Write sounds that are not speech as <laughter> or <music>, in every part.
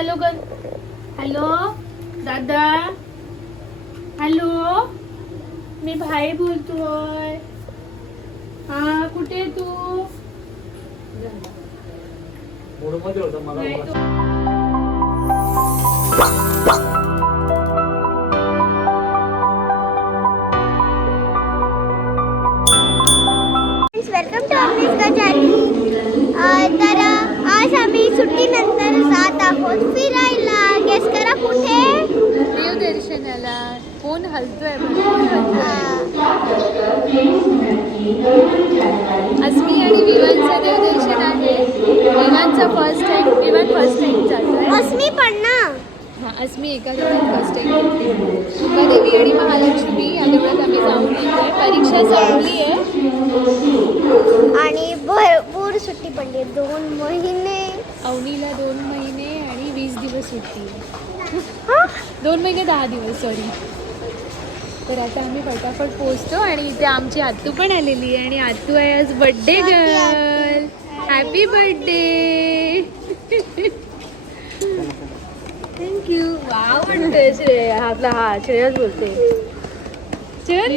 Hello कर। Hello दादा। Hello मी भाई बोलतोय। हा कुठे तू? मूडमध्ये होता मला तू वेलकम टू अमरीश गजाली तर आज आम्ही सुट्टीनंतर जात आहोत. फोन हलतोय अस्मी आणि विवानचं देवदर्शन आहे. विवानचा first time Vivaan first time जातोय अस्मी पण ना? हा अस्मी एका देवळात फर्स्ट टाइम देवी आणि महालक्ष्मी या देवळात आम्ही जाऊन येतोय. परीक्षा संपली आहे. आणि भरपूर सुट्टी पडली दोन महिने. अवनीला दोन महिने आणि वीस दिवस सुट्टी दोन महिने दहा दिवस सॉरी तर आता आम्ही फटाफट पोचतो आणि इथे आमची आत्तू पण आलेली आहे आणि आत्तू आहे आज birthday Happy girl happy birthday thank you wow म्हणते श्रेय. आपला हा श्रेयस बोलते चल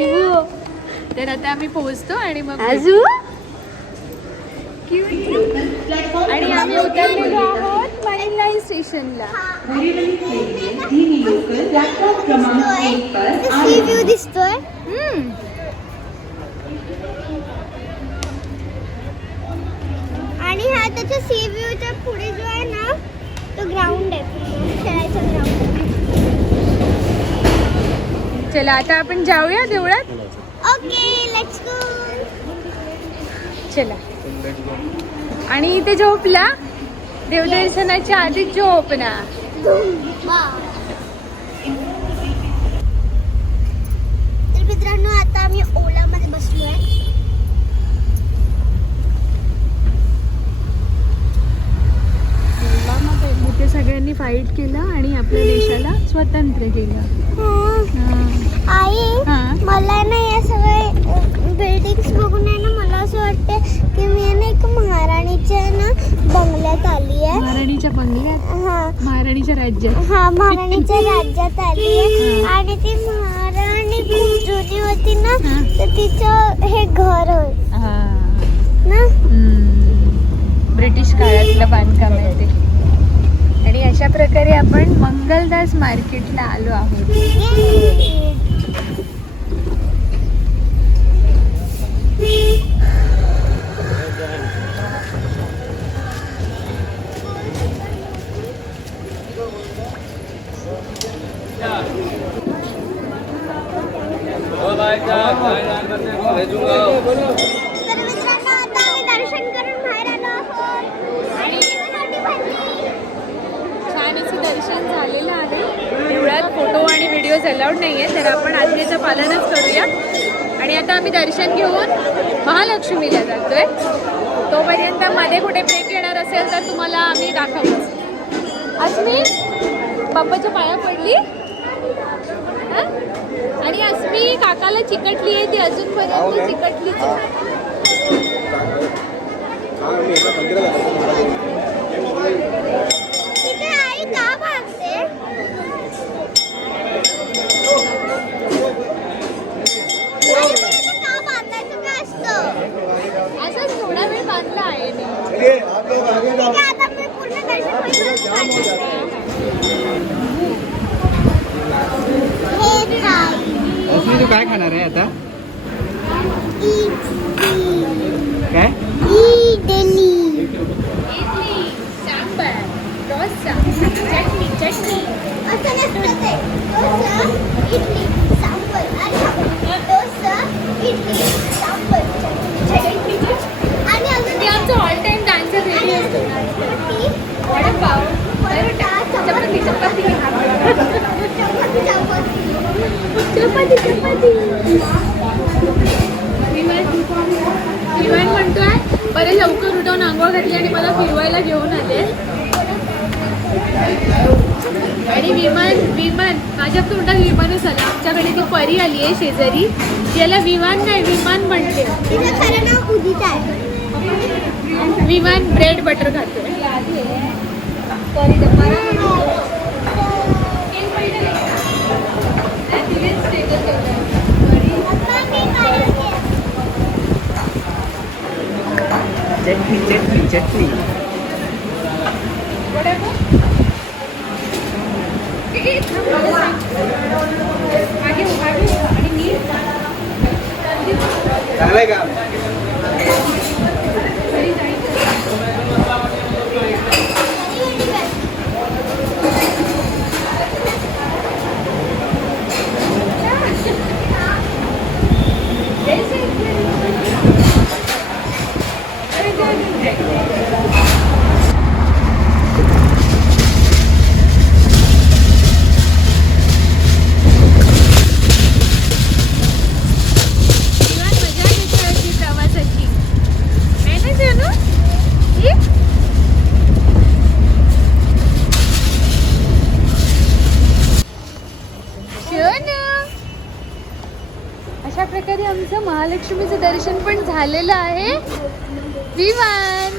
तर आता आम्ही पोहोचतो आणि मग आजू. आणि आम्ही उतरलेलो आहोत मरीन लाईन स्टेशनला सी व्ह्यू दिसतोय. आणि हा त्याच्या सी व्ह्यूच्या पुढे जो आहे ना तो ग्राउंड आहे खेळायचा ग्राउंड चला आता आपण जाऊया देवळात. ओके लेट्स गो चला. आणि इथे झोपला. देवदर्शनाच्या आधी झोपना तर मित्रांनो आता आम्ही ओलामध्ये बसलो आहे इथे सगळ्यांनी फाईट केलं आणि आपल्या देशाला स्वतंत्र केलं. आई. मला ना या सगळे बिल्डिंग्स बघून आहे ना मला असं वाटतं की मी ना एक महाराणीच्या ना बंगल्यात आली आहे. महाराणीच्या बंगल्यात? हा. महाराणीच्या राज्यात? हा महाराणीच्या राज्यात आली आहे. आणि ती महाराणी खूप जुनी होती ना. तर तिचं हे घर होय. हा. ना. ब्रिटिश काळातलं बांधकाम आहे ते. आणि अशा प्रकारे आपण मंगलदास मार्केटला आलो आहोत. तर मित्रांनो आता आम्ही दर्शन करून बाहेर आलो आहोत आणि नोटी भरली. असं दर्शन झालेलं आहे. देवळात फोटो आणि व्हिडिओज अलाउड नाही आहे तर आपण आज्ञेचं पालनच करूया. आणि आता आम्ही दर्शन घेऊन महालक्ष्मीला जातोय. तोपर्यंत मध्ये कुठे ब्रेक येणार असेल तर तुम्हाला आम्ही दाखवूच अस्मी बाप्पाच्या पाया पडली? हा? आणि अस्मी काकाला चिकटली आहे ती अजूनपर्यंत चिकटलीच आहे का भागते आई, मला इथं का बांधायचं का असतं असंच थोडा वेळ बांधला आहे आता मी पूर्ण दर्शन. हे तू काय खाणार आहे आता विमान म्हणतोय बरे लवकर उठवून आंघोळ घातली आणि मला फिरवायला घेऊन आले. आणि विमान विमान माझ्या तोंडात विमानच आला. आमच्याकडे ती परी आली आहे शेजारी. ज्याला विमान नाही विमान म्हणते. विमान ब्रेड बटर खातोय. चटणी चटणी चटणी आहे का मजा घेतोय अशी प्रवासाची आहे ना जनू ही? शोनू. अशा प्रकारे आमचं महालक्ष्मीचं दर्शन पण झालेलं आहे. विमान.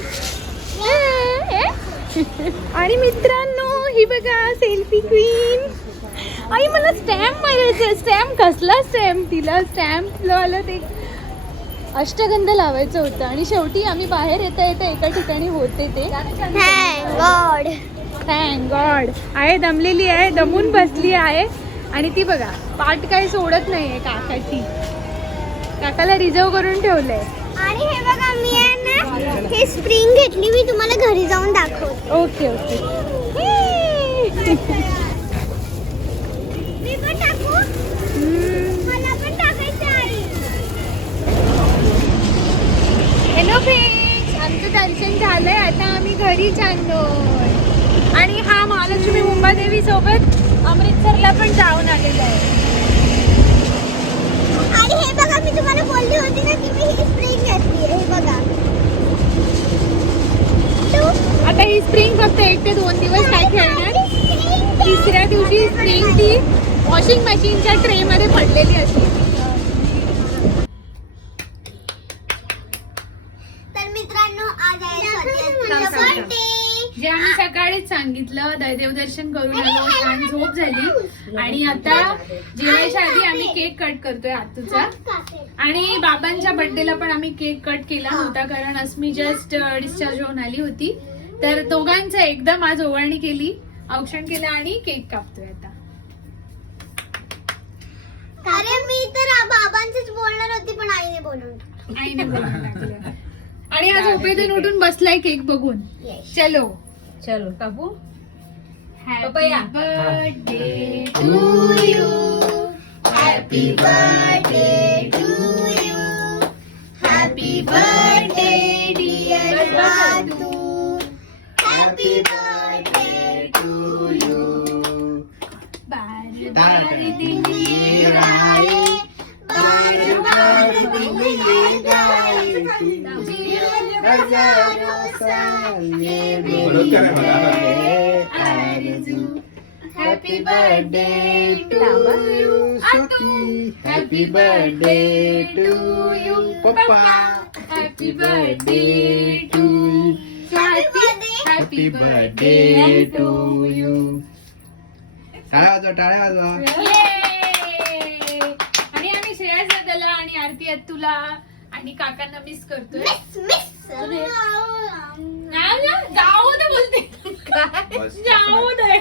आणि मित्रांनो ही बघा सेल्फी क्वीन आई मला स्टॅम्प मागायचं स्टॅम्प कसला स्टॅम्प तिला स्टॅम्प लावलं ते. अष्टगंध लावायचं होतं. आणि शेवटी आम्ही बाहेर येता येता एका ठिकाणी होते ते. थँक गॉड थँक गॉड आहे दमलेली आहे दमून बसली आहे. आणि ती बघा पाठ काही सोडत नाहीये काकाची. काकाला रिझर्व करून ठेवलंय. आणि हे बघा मी आहे ना हे स्प्रिंग घेतली मी तुम्हाला घरी जाऊन दाखवते. Okay okay. हॅलो फ्रेंड्स आमचं दर्शन झालंय. आता आम्ही घरी चाललोय आणि हा महालक्ष्मी मुंबादेवी सोबत अमृतसरला पण जाऊन आलेला आहे. बघा मी तुम्हाला बोलली होती ना की मी ही स्प्रिंग घेतली हे बघा. आता ही स्प्रिंग फक्त एक ते दोन दिवस काय खेळणार? तिसऱ्या दिवशी स्प्रिंग ती वॉशिंग मशीनच्या ट्रे मध्ये पडलेली असते. सांगितलं द- देवदर्शन करून आलो छान झोप झाली. आणि आता जेवायच्या आधी आम्ही केक कट करतोय आतूचा आणि बाबांच्या बर्थडेला पण आम्ही केक कट केला नव्हता कारण अस्मी जस्ट डिस्चार्ज होऊन आली होती. तर दोघांचं एकदम आज ओवाळणी केली औक्षण केलं आणि केक कापतोय आता. अरे मी तर बाबांचीच बोलणार होती पण आईने बोलून. आईने बोलून टाकलं. आणि आज झोपेतून उठून बसलाय केक बघून. Yes. चलो. चलो। Tapu birthday to you happy birthday to you happy birthday dear Sadhu happy birthday to you बार बार दिन ये आए बार बार दिन ये happy birthday to happy birthday to you पप्पा happy birthday to birthday. Happy birthday to you टाळ्या वाजवा टाळ्या वाजवा आणि आम्ही श्रेयस दादाला आणि आरती अत्तूला आणि काकांना मिस करतोय. मिस मिस नाही ना, जाऊ दे बोलते. जाऊ दे.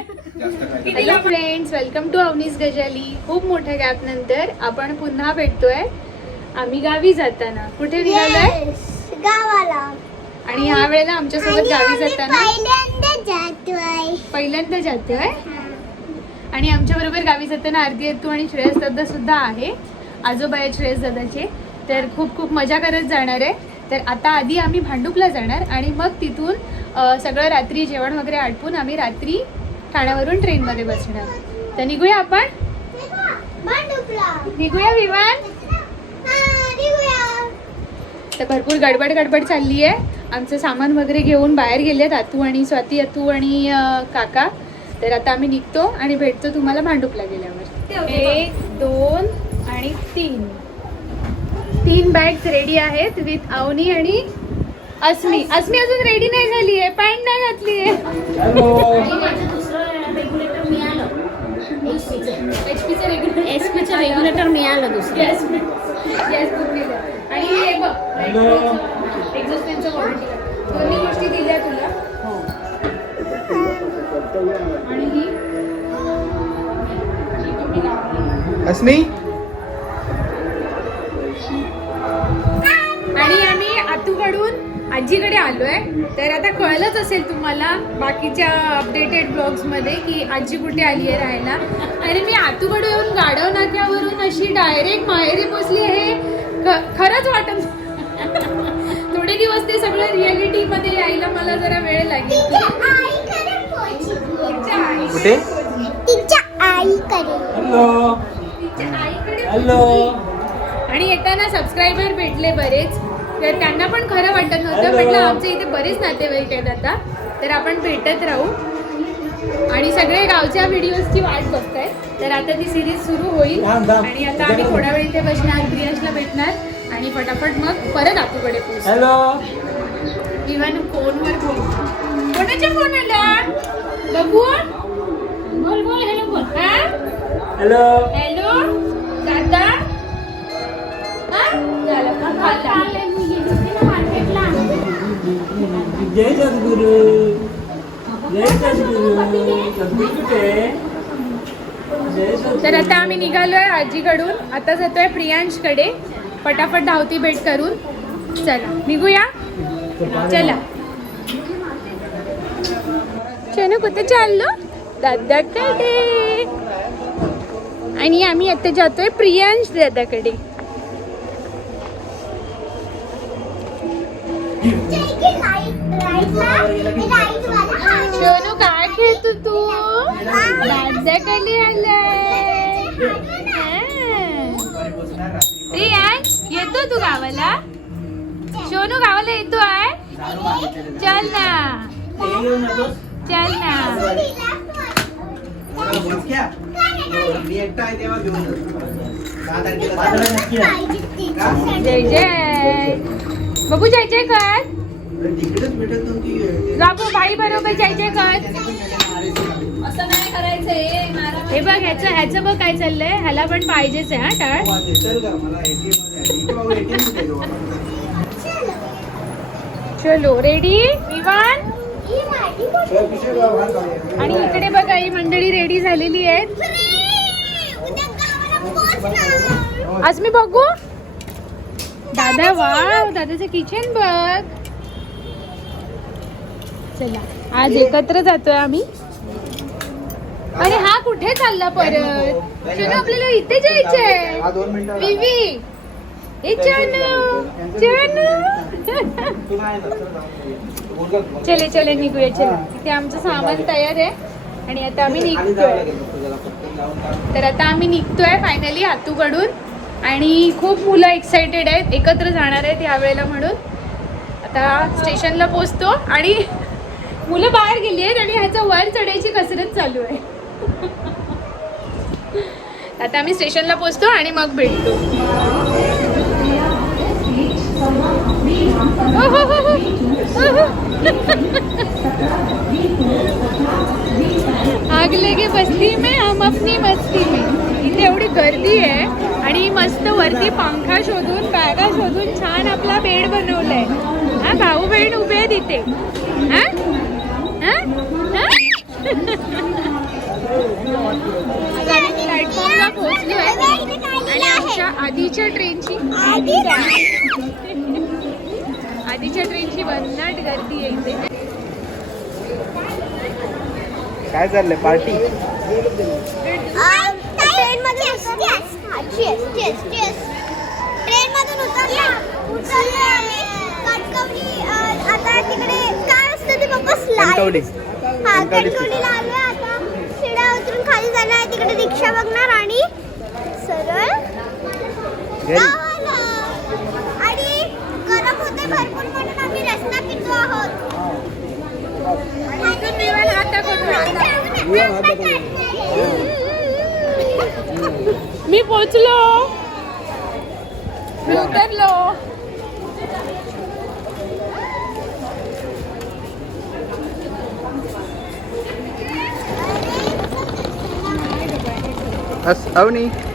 Hello friends welcome to Avani's Gajali खूप मोठ्या गॅप नंतर आपण पुन्हा भेटतोय. आम्ही गावी जाताना. कुठे निघालोय गावाला. आणि ह्या वेळेला आमच्यासोबत आणि गावी जाताना? पहिल्यांदा जातोय. पहिल्यांदा जातोय? आणि आमच्या बरोबर गावी जाताना आरती तू आणि श्रेयस दादा सुद्धा आहे. आजोबा श्रेयस दादाचे तर खूप खूप मजा करत जाणार आहे. तर आता आधी आम्ही भांडुपला जाणार आणि मग तिथून सगळं रात्री जेवण वगैरे आटपून आम्ही रात्री ठाण्यावरून ट्रेनमध्ये बसणार. तर निघूया आपण? निघूया विमान? तर भरपूर गडबड गडबड चालली आहे. आमचं सामान वगैरे घेऊन बाहेर गेलेत आतू आणि स्वाती अतू आणि काका. तर आता आम्ही निघतो आणि भेटतो तुम्हाला भांडुपला गेल्यावर. एक दोन आणि तीन. तीन बॅग्स रेडी आहेत विथ अवनी आणि अस्मी. अस्मी अजून रेडी नाही झाली आहे पॅन्ट नाही घातली आहे एचपीचं. रेग्युलर एसपीचं रेग्युलेटर मिळालं दुसरं. येस येस आणि हे बघ दोन्ही गोष्टी दिल्या तुला. आणि ही तुम्ही लावली. अस्मी? आतूकडून आजीकडे आलोय. तर आता कळलंच असेल तुम्हाला बाकीच्या अपडेटेड ब्लॉग्समध्ये की आजी कुठे आली आहे राहायला. आणि मी आतूकडे येऊन गाढव नाक्यावरून अशी डायरेक्ट माहेरी पोचली हे ख- खरंच वाटत <laughs> थोडे दिवस ते सगळं रियालिटीमध्ये यायला मला जरा वेळ लागेल. कुठे? तिच्या आईकडे. हॅलो. तिच्या आईकडे हॅलो. आणि येताना सबस्क्रायबर भेटले बरेच. तर त्यांना पण खरं वाटत नव्हतं. म्हटलं आमचे इथे बरेच नातेवाईक आहेत आता. तर आपण भेटत राहू. आणि सगळे गावच्या व्हिडिओजची वाट बघताय. तर आता ती सिरीज सुरू होईल. आणि आता आम्ही थोड्या वेळ इथे बसणार प्रियांशला भेटणार. आणि फटाफट मग परत आतूकडे पोहोचू. हॅलो. इव्हन फोनवर बोल. कोणाच्या फोन आला बघू बोल बोल हॅलो बोल. हॅलो. हॅलो. दादा हा? झालं का? जय सद्गुरु। जय सद्गुरु। सद्गुरु। कुठे तर आता आम्ही निघालोय आजीकडून. आता जातोय प्रियांशकडे. पटापट धावती भेट करून. चला निघूया? चला. चेनू कुठे चाललो? दादाकडे. आणि आम्ही आता जातोय प्रियांश दादाकडे. सोनू काय खेळतो तू? दादाकडे आलाय प्रियांश येतो तू गावाला? सोनू गावाला येतो आहे चल ना. चल ना. जय जय. बघू जय जय कर तिकडेच भेटत नव्हती बाबू बाई बरोबर जय जय कर हे बघ ह्याचं ह्याचं बघ काय चाललंय. ह्याला पण पाहिजेच आहे हा टाळ. चल एटीएम चलो रेडी विवान आणि इकडे बघा ही मंडळी रेडी झालेली आहेत. आज मी बघू? दादा वाव दादाचं किचन बघ. चला आज एकत्र जातोय आम्ही. आणि हा कुठे चालला परत? चलो आपल्याला इथे जायचंय. दोन मिनिटं विवी. चनू. चनू. <laughs> चले चले निघूया चले. इथे आमचं सामान तयार आहे. आणि आता आम्ही निघतोय. तर आता आम्ही निघतोय फायनली हातूकडून. आणि खूप मुलं एक्साइटेड आहेत एकत्र जाणार आहेत यावेळेला म्हणून. आता स्टेशनला पोचतो आणि <laughs> मुलं बाहेर गेली आहेत आणि ह्याचं वर चढायची कसरत चालू आहे. <laughs> आता आम्ही स्टेशनला पोचतो आणि मग भेटतो. <laughs> आग लगे बस्ती में हम अपनी मस्ती में इथे एवढी गर्दी आहे आणि मस्त वरती पंखा शोधून बॅगा शोधून छान आपला बेड बनवलाय हा भाऊ बहीण उभे आहेत इथे हा? हा? हा? प्लॅटफॉर्मला पोहोचलोय आणि आमच्या आधीच्या ट्रेनची आधीच्या ट्रेनची भन्नाट गर्दी आहे इथे. काय चाललंय? पार्टी? ट्रेन मधून उतरलो. उतरलो आम्ही. कणकवली अं, आता तिकडे काय असतं ते पप्पा कणकवली. स्लाइड हा कणकवली कणकवलीला आलोय आता. शिड्या उतरून खाली जाणार आहे तिकडे रिक्षा बघणार आणि सरळ घरी गावाला. आणि गरम होते भरपूर म्हणून आम्ही रस्ता पितो आहोत इथून विमान हात दाखवतो, हात मी पोचलो मी उतरलो. अवनी.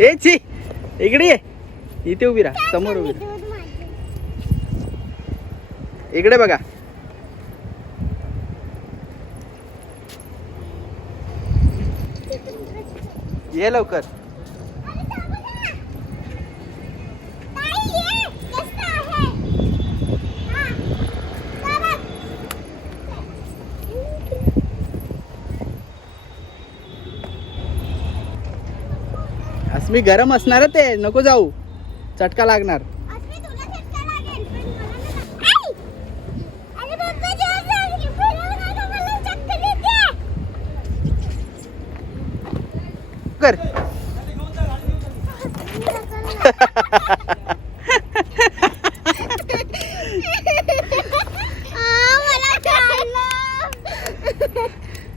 ए छी इकडे ये. इथे उभी राहा. समोर उभी राहा. इकडे बघा. ये लवकर अरे थांबा ना. ताई, ये. रस्ता आहे. हा. चला. मी गरम असणार ते नको जाऊ. चटका लागणार.